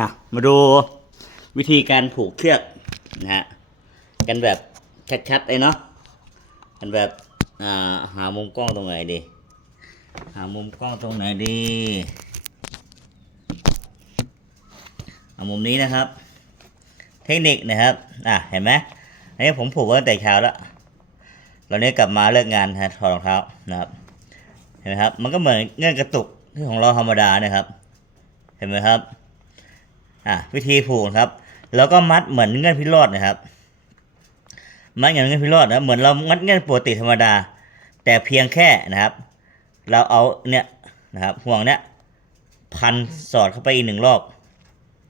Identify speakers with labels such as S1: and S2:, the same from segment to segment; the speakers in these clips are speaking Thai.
S1: นะมาดูวิธีการผูกเชือกนะฮะกันแบบชัดๆเลยเนาะกันแบบอ่าหามุมกล้องตรงไหนดี หามุมกล้องตรงไหนดีเอามุมนี้นะครับ เทคนิคนะครับอะเห็นไหมอันนี้ผมผูกตั้งแต่เช้าแล้วเราเนี้ยกลับมาเลิกงานฮะถอดรองเท้านะครับ เห็นไหมครับ มันก็เหมือนเงื่อนกระตุกที่ของเราธรรมดาเนะครับ เห็นไหมครับ อะวิธีผูกครับ แล้วก็มัดเหมือนเงื่อนพิโรธนะครับ มัดอย่างเงื่อนพิโรธนะเหมือนเรามัดเงื่อนปกติธรรมดา แต่เพียงแค่นะครับ เราเอาเนี่ยนะครับห่วงเนี้ยพันสอดเข้าไปอีกหนึ่งรอบ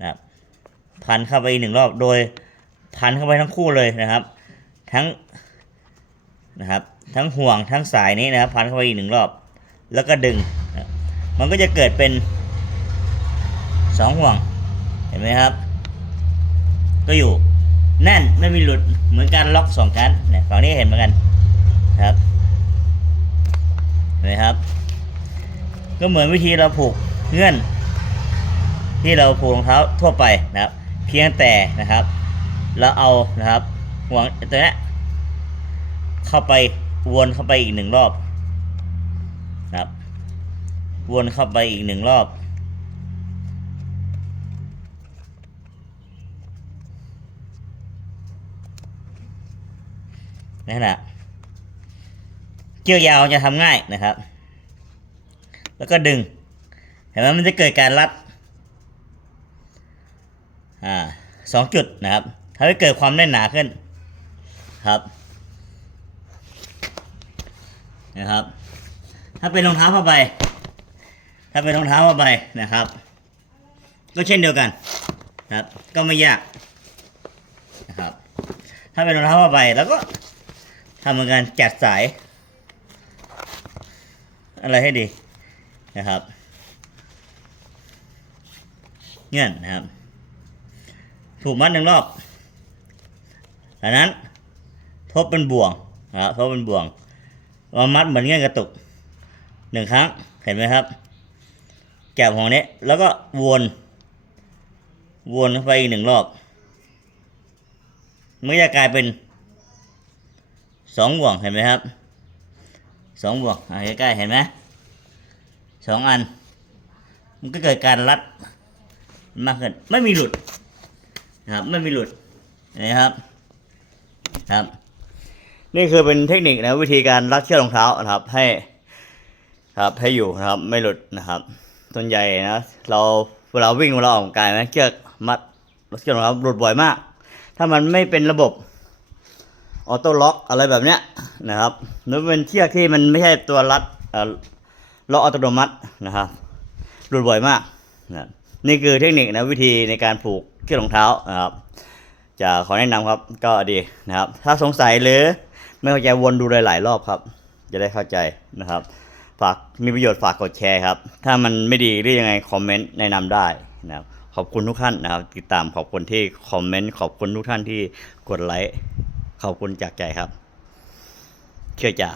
S1: นะครับพันเข้าไปอีกหนึ่งรอบโดยพันเข้าไปทั้งคู่เลยนะครับ ทั้งนะครับ ทั้งห่วงทั้งสายนี้นะครับ พันเข้าไปอีกหนึ่งรอบ แล้วก็ดึงนะมันก็จะเกิดเป็นสองห่วง ห็นไหมครับ ก็อยู่แน่นไม่มีหลุดเหมือนการล็อกสองชั้นเนี่ยฝั่งนี้เห็นเหมือนกันครับเห็นไหมครับ ก็เหมือนวิธีเราผูกเงื่อน ที่เราผูกรองเท้าทั่วไปนะครับ เพียงแต่นะครับ เราเอานะครับห่วงตัวนี้เข้าไปวนเข้าไปอีกหนึ่งรอบนะครับ วนเข้าไปอีกหนึ่งรอบ นั่นแหละเกี่ยวยาวจะทำง่ายนะครับ แล้วก็ดึง เห็นไหมมันจะเกิดการรัดอ่าสองจุดนะครับทำให้เกิดความแน่นหนาขึ้นครับนะครับ ถ้าเป็นรองเท้าผ้าใบถ้าเป็นรองเท้าผ้าใบนะครับ ก็เช่นเดียวกันนะครับ ก็ไม่ยากนะครับ ถ้าเป็นรองเท้าผ้าใบแล้วก็ ทำเหมือนกันจัดสาย อะไรให้ดีนะครับ เงื่อนนะครับ ถูกมัดหนึ่งรอบจากนั้น ทบเป็นบ่วงนะครับทบเป็นบ่วงมามัดเหมือนเงื่อนกระตุกหนึ่งครั้งเห็นไหมครับ แกะของนี้แล้วก็วนวนไปอีกหนึ่งรอบมันก็จะกลายเป็น สองบ่วงเห็นไหมครับสองบ่วงใกล้ๆเห็นไหมสองอัน มันก็เกิดการรัดมากขึ้นไม่มีหลุดนะครับไม่มีหลุดนะครับครับ นี่คือเป็นเทคนิคนะวิธีการรัดเชือกรองเท้านะครับให้ครับให้อยู่นะครับไม่หลุดนะครับส่วนใหญ่นะเราเวลาวิ่งเวลาออกกำลังกายนะเชือกมัดเชือกรองเท้าหลุดบ่อยมาก ถ้ามันไม่เป็นระบบ ออโต้ล็อกอะไรแบบเนี้ยนะครับหรือเป็นเชือกที่มันไม่ใช่ตัวรัดเอ่อล็อกอัตโนมัตินะครับหลุดบ่อยมากนะนี่คือเทคนิคนะวิธีในการผูกเชือกรองเท้านะครับ จะขอแนะนำครับก็ดีนะครับ ถ้าสงสัยหรือไม่เข้าใจวนดูหลายๆรอบครับ จะได้เข้าใจนะครับฝากมีประโยชน์ฝากกดแชร์ครับ ถ้ามันไม่ดีหรือยังไงคอมเมนต์แนะนำได้นะครับขอบคุณทุกท่านนะครับ ติดตามขอบคุณที่คอมเมนต์ขอบคุณทุกท่านที่กดไลค์ ขอบคุณจากใจครับ เชื่อจ่า